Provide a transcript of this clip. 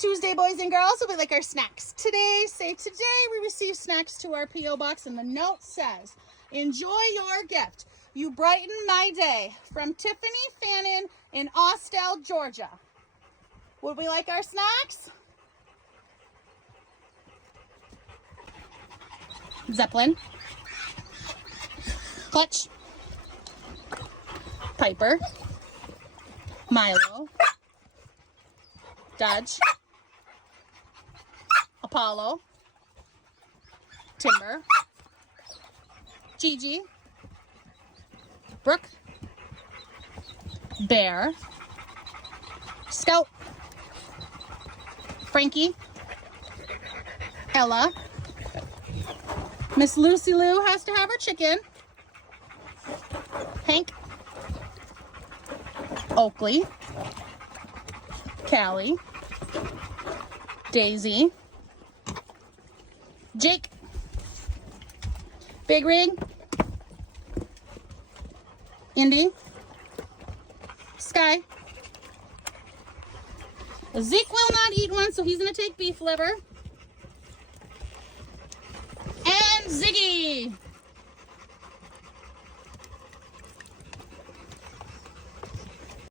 Tuesday, boys and girls. We like our snacks. Today we receive snacks to our P.O. box, and the note says, enjoy your gift. You brighten my day. From Tiffany, Fannin in Austell, Georgia. Would we like our snacks? Zeppelin. Clutch. Piper. Milo. Dodge. Apollo. Timber. Gigi. Brooke. Bear. Scout. Frankie. Ella. Miss Lucy Lou has to have her chicken. Hank. Oakley. Callie. Daisy. Jake. Big Rig. Indy. Sky. Zeke will not eat one, so he's going to take beef liver. And Ziggy.